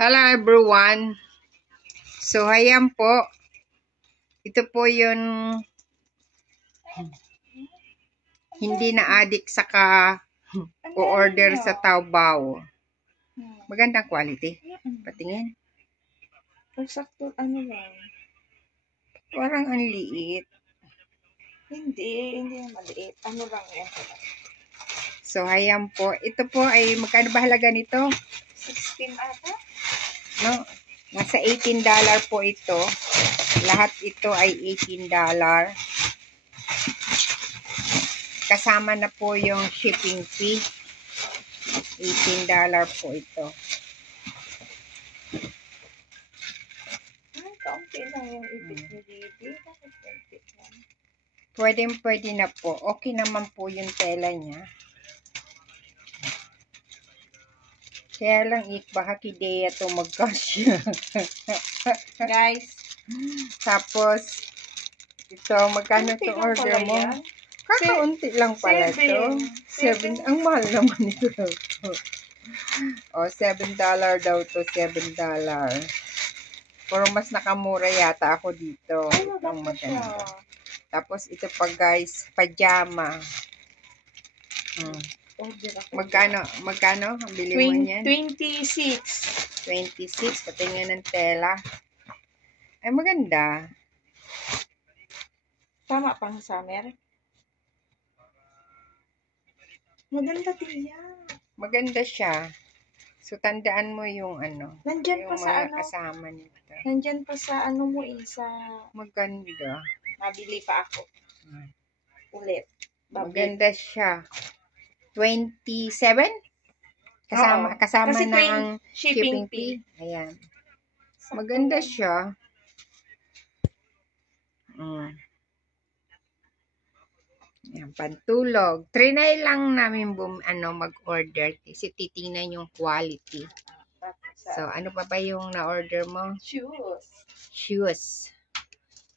Hello everyone. So ayan po. Ito po yung hindi na addict sa o-order sa Taobao. Magandang quality. Patingin. Sakto ano lang. Parang ang liit. Hindi maliit. Ano lang yan. So ayan po. Ito po ay magkano ba halaga nito? 16 ata? No, nasa $18 po ito. Lahat ito ay $18. Kasama na po yung shipping fee. $18 po ito. Ay, kaunti lang yung ipit ni Bibi. Bakit kaunti lang? Pwede na po. Okay naman po yung tela niya. Kaya lang, baka kideya to magkasya. Guys. Tapos, ito, magkano to order mo? Kakaunti lang pala to. 7. Ang mahal naman ito. O, $7 daw to. $7. Pero mas nakamura yata ako dito. Ang maganda. Tapos, ito pa guys, pajama. Magkano? Ang bili mo niyan? 26. 26. Patingin ng tela. Ay, maganda. Tama pang summer. Maganda din yan. Maganda siya. So, tandaan mo yung Nandyan yung pa sa mga kasama nito. Nandyan pa sa mo sa... Maganda. Mabili pa ako. Ulit. Maganda siya. 27? Kasama kasi na ang shipping fee. Ayan. Maganda siya. Ayan, pantulog. Trinay lang namin mag-order kasi titingnan yung quality. So, ano pa ba yung na-order mo? Shoes.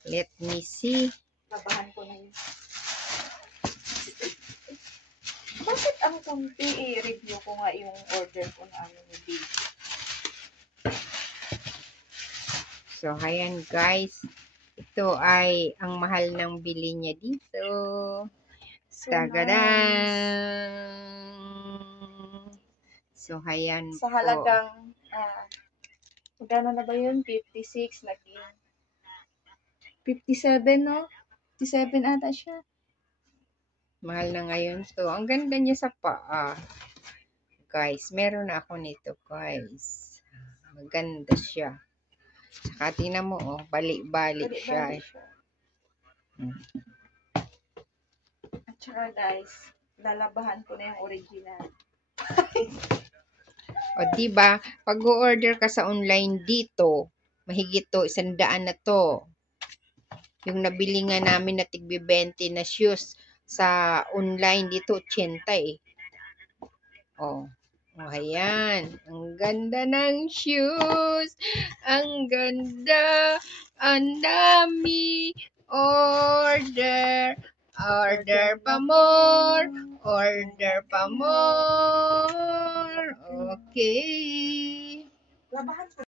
Let me see. Labahan ko na yun. Bakit ang kunti i-review ko nga yung order ko na ni Bibi? So, ayan guys. Ito ay ang mahal ng bili niya dito. Tagadang! So, ayan sa halagang, magkano na ba yun? 56, naging 57, no? 57 ata siya. Mahal na ngayon. So, ang ganda niya sa paa. Guys, meron na ako nito, guys. Maganda siya. Saka tingnan mo, balik-balik siya. At saka guys, lalabahan ko na yung original. O, diba? Pag o-order ka sa online dito, mahigit to, 100 na to. Yung nabili nga namin na tig-20 na shoes sa online dito, 80 eh. Oh, ayan. Ang ganda ng shoes. Ang ganda. Ang dami. Order. Order pa more. Order pa more. Okay. Labahan